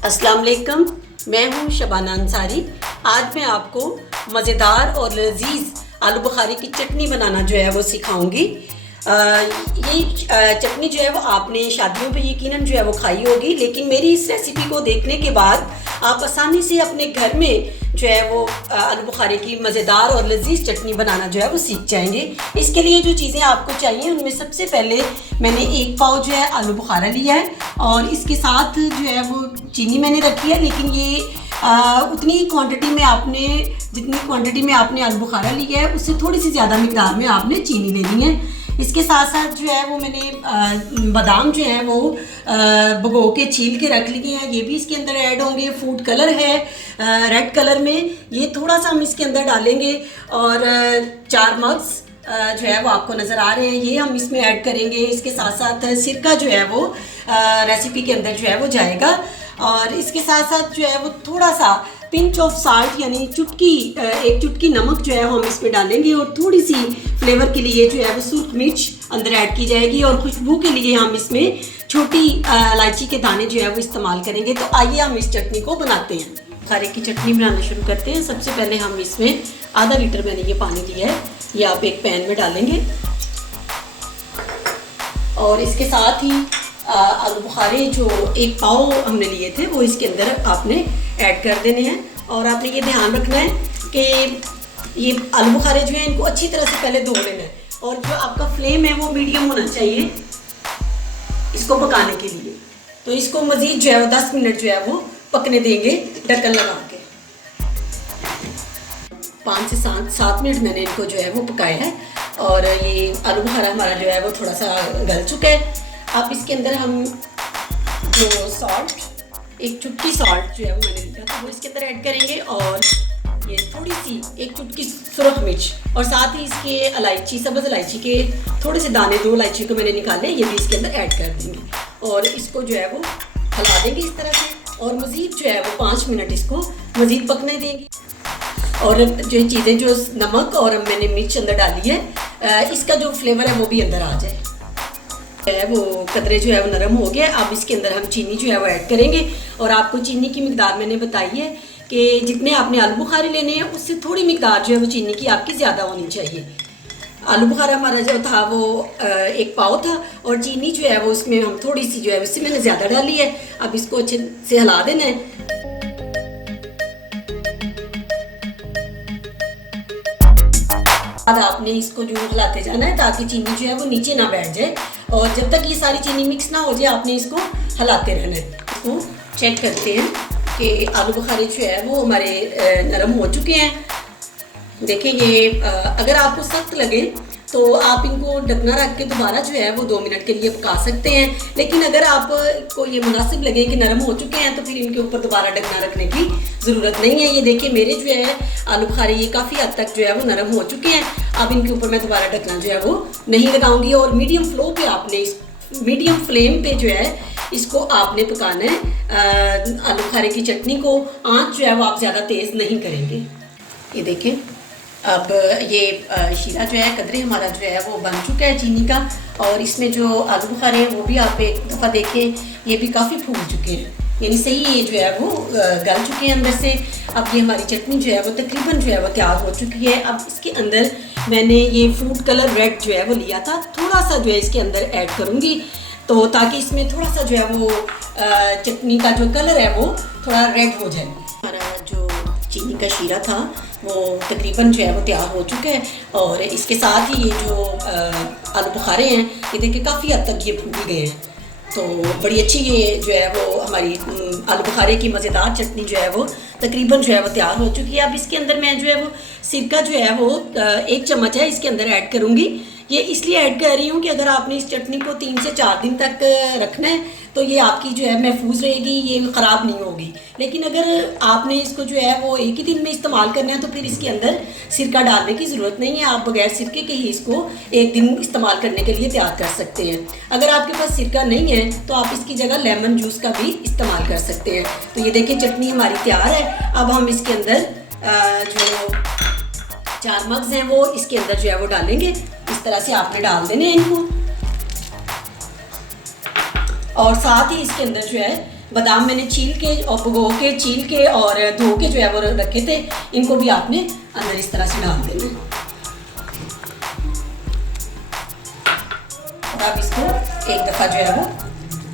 अस्सलाम वालेकुम, मैं हूँ शबाना अंसारी। आज मैं आपको मज़ेदार और लजीज आलू बुखारे की चटनी बनाना जो है वो सिखाऊंगी। ये चटनी जो है वो आपने शादियों पे यकीनन जो है वो खाई होगी, लेकिन मेरी इस रेसिपी को देखने के बाद आप आसानी से अपने घर में जो है वो आलू बुखारे की मज़ेदार और लजीज चटनी बनाना जो है वो सीख जाएंगे। इसके लिए जो चीज़ें आपको चाहिए उनमें सबसे पहले मैंने 1 पाव जो है आलू बुखारा लिया है और इसके साथ जो है वो चीनी मैंने रखी है, लेकिन ये उतनी क्वांटिटी में आपने जितनी क्वांटिटी में आपने आलू बुखारा लिया है उससे थोड़ी सी ज़्यादा मिकदार में आपने चीनी लेनी है। इसके साथ साथ जो है वो मैंने बादाम जो है वो भिगो के छील के रख लिए हैं, ये भी इसके अंदर ऐड होंगे। फूड कलर है रेड कलर में, ये थोड़ा सा हम इसके अंदर डालेंगे। और 4 मग्स जो है वो आपको नज़र आ रहे हैं, ये हम इसमें ऐड करेंगे। इसके साथ साथ सिरका जो है वो रेसिपी के अंदर जो है वो जाएगा। और इसके साथ साथ जो है वो थोड़ा सा पिंच ऑफ साल्ट यानी एक चुटकी नमक जो है वो हम इसमें डालेंगे। और थोड़ी सी फ्लेवर के लिए जो है वो सुर्ख मिर्च अंदर ऐड की जाएगी। और खुशबू के लिए हम इसमें छोटी इलायची के दाने जो है वो इस्तेमाल करेंगे। तो आइए हम इस चटनी को बनाते हैं। बुखारे की चटनी बनाना शुरू करते हैं। सबसे पहले हम इसमें आधा लीटर मैंने ये पानी लिया है, ये आप एक पैन में डालेंगे। और इसके साथ ही आलू बुखारे जो 1 पाव हमने लिए थे वो इसके अंदर आपने ऐड कर देने हैं। और आपने ये ध्यान रखना है कि ये आलू बुखारे जो हैं इनको अच्छी तरह से पहले धो लेना है। और जो आपका फ्लेम है वो मीडियम होना चाहिए इसको पकाने के लिए। तो इसको मज़ीद जो है वो 10 मिनट जो है वो पकने देंगे ढक्कन लगा के। 5 से 7 मिनट मैंने इनको जो है वो पकाया है। और ये आलू बुखारा हमारा जो है वो थोड़ा सा गल चुका है। अब इसके अंदर हम जो सॉल्ट, एक चुटकी सॉल्ट जो है वो मैंने लिया था वो इसके अंदर ऐड करेंगे। और ये थोड़ी सी एक चुटकी सुरख मिर्च और साथ ही इसके इलायची, सब्ज़ इलायची के थोड़े से दाने, 2 इलायची को मैंने निकाले, ये भी इसके अंदर ऐड कर देंगे। और इसको जो है वो हिला देंगे इस तरह से। और मज़ीद जो है वो 5 मिनट इसको मज़ीद पकने देंगे। और जो चीज़ें जो नमक और मैंने मिर्च अंदर डाली है इसका जो फ्लेवर है वो भी अंदर आ जाए। वो कतरे जो है वो नरम हो गया। अब इसके अंदर हम चीनी जो है वो ऐड करेंगे। और आपको चीनी की मिकदार मैंने बताई है कि जितने आपने आलू बुखारे लेने हैं उससे थोड़ी मिकदार जो है वो चीनी की आपकी ज़्यादा होनी चाहिए। आलू बुखारा हमारा जो था वो 1 पाव था और चीनी जो है वो उसमें हम थोड़ी सी जो है उससे मैंने ज़्यादा डाली है। अब इसको अच्छे से हिला देना है। आपने इसको जो हिलाते जाना है ताकि चीनी जो है वो नीचे ना बैठ जाए। और जब तक ये सारी चीनी मिक्स ना हो जाए आपने इसको हिलाते रहना है। इसको चेक करते हैं कि आलू बुखारे जो है वो हमारे नरम हो चुके हैं। देखिए ये अगर आपको सख्त लगे तो आप इनको ढकना रख के दोबारा जो है वो 2 मिनट के लिए पका सकते हैं। लेकिन अगर आपको ये मुनासिब लगे कि नरम हो चुके हैं तो फिर इनके ऊपर दोबारा ढकना रखने की ज़रूरत नहीं है। ये देखिए मेरे जो है आलू बुखारे ये काफ़ी हद तक जो है वो नरम हो चुके हैं। अब इनके ऊपर मैं दोबारा ढकना जो है वो नहीं लगाऊंगी। और मीडियम फ्लेम पे जो है इसको आपने पकाना है। आलू बुखारे की चटनी को आँच जो है वो आप ज़्यादा तेज़ नहीं करेंगे। ये देखें अब ये शीरा जो है कदरे हमारा जो है वो बन चुका है चीनी का। और इसमें जो आलू बुखारे हैं वो भी आप एक दफ़ा देखें, ये भी काफ़ी फूल चुके हैं, यानी सही ये जो है वो गल चुके हैं अंदर से। अब ये हमारी चटनी जो है वो तकरीबन जो है वो तैयार हो चुकी है। अब इसके अंदर मैंने ये फूड कलर रेड जो है वो लिया था, थोड़ा सा जो है इसके अंदर ऐड करूँगी तो ताकि इसमें थोड़ा सा जो है वो चटनी का जो कलर है वो थोड़ा रेड हो जाए। हमारा जो चीनी का शीरा था वो तकरीबन जो है वो तैयार हो चुका है। और इसके साथ ही ये जो आलू बुखारे हैं ये देखिए काफ़ी हद तक ये फूल गए हैं। तो बड़ी अच्छी ये जो है वो हमारी आलू बुखारे की मज़ेदार चटनी जो है वो तकरीबन जो है वो तैयार हो चुकी है। अब इसके अंदर मैं जो है वो सिरका जो है वो 1 चम्मच है इसके अंदर ऐड करूँगी। ये इसलिए ऐड कर रही हूँ कि अगर आपने इस चटनी को 3 से 4 दिन तक रखना है तो ये आपकी जो है महफूज रहेगी, ये ख़राब नहीं होगी। लेकिन अगर आपने इसको जो है वो एक ही दिन में इस्तेमाल करना है तो फिर इसके अंदर सिरका डालने की ज़रूरत नहीं है। आप बगैर सिरके के ही इसको 1 दिन इस्तेमाल करने के लिए तैयार कर सकते हैं। अगर आपके पास सिरका नहीं है तो आप इसकी जगह लेमन जूस का भी इस्तेमाल कर सकते हैं। तो ये देखिए चटनी हमारी तैयार है। अब हम इसके अंदर जो 4 मग्स हैं वो इसके अंदर जो है वो डालेंगे। इस तरह से आपने डाल देने हैं इनको। और साथ ही इसके अंदर जो है बादाम मैंने छील के और भिगो के छील के और धो के जो है वो रखे थे, इनको भी आपने अंदर इस तरह से डाल देना है। और अब इसको एक दफ़ा जो है वो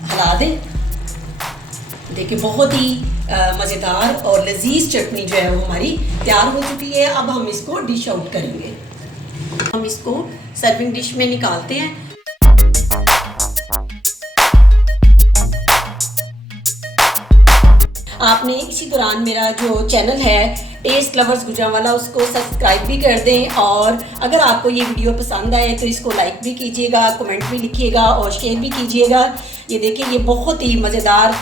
हिला दें। देखिए बहुत ही मज़ेदार और लजीज चटनी जो है वो हमारी तैयार हो चुकी है। अब हम इसको डिश आउट करेंगे। हम इसको सर्विंग डिश में निकालते हैं। आपने इसी दौरान मेरा जो चैनल है टेस्ट लवर्स गुजरांवाला, उसको सब्सक्राइब भी कर दें, और अगर आपको ये वीडियो पसंद आए तो इसको लाइक भी कीजिएगा, कमेंट भी लिखिएगा और शेयर भी कीजिएगा। ये देखिए ये बहुत ही मज़ेदार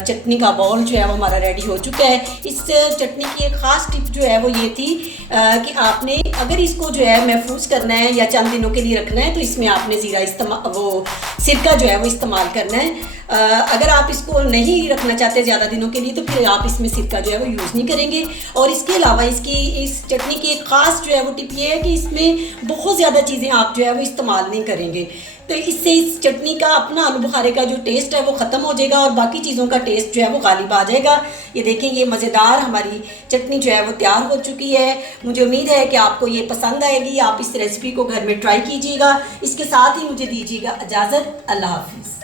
चटनी का बाउल जो है वो हमारा रेडी हो चुका है। इस चटनी की एक ख़ास टिप जो है वो ये थी कि आपने अगर इसको जो है महफूज करना है या चंद दिनों के लिए रखना है तो इसमें आपने सिरका जो है वो इस्तेमाल करना है। अगर आप इसको नहीं रखना चाहते ज़्यादा दिनों के लिए तो फिर आप इसमें सिरका जो है वो यूज़ नहीं करेंगे। और इसके अलावा इस चटनी की एक ख़ास जो है वो टिप ये है कि इसमें बहुत ज़्यादा चीज़ें आप जो है वो इस्तेमाल नहीं करेंगे, तो इससे इस चटनी का अपना आलू बुखारे का जो टेस्ट है वो ख़त्म हो जाएगा और बाकी चीज़ों का टेस्ट जो है वो गालिब आ जाएगा। ये देखें ये मज़ेदार हमारी चटनी जो है वो तैयार हो चुकी है। मुझे उम्मीद है कि आपको ये पसंद आएगी। आप इस रेसिपी को घर में ट्राई कीजिएगा। इसके साथ ही मुझे दीजिएगा इजाज़त। अल्लाह हाफिज़।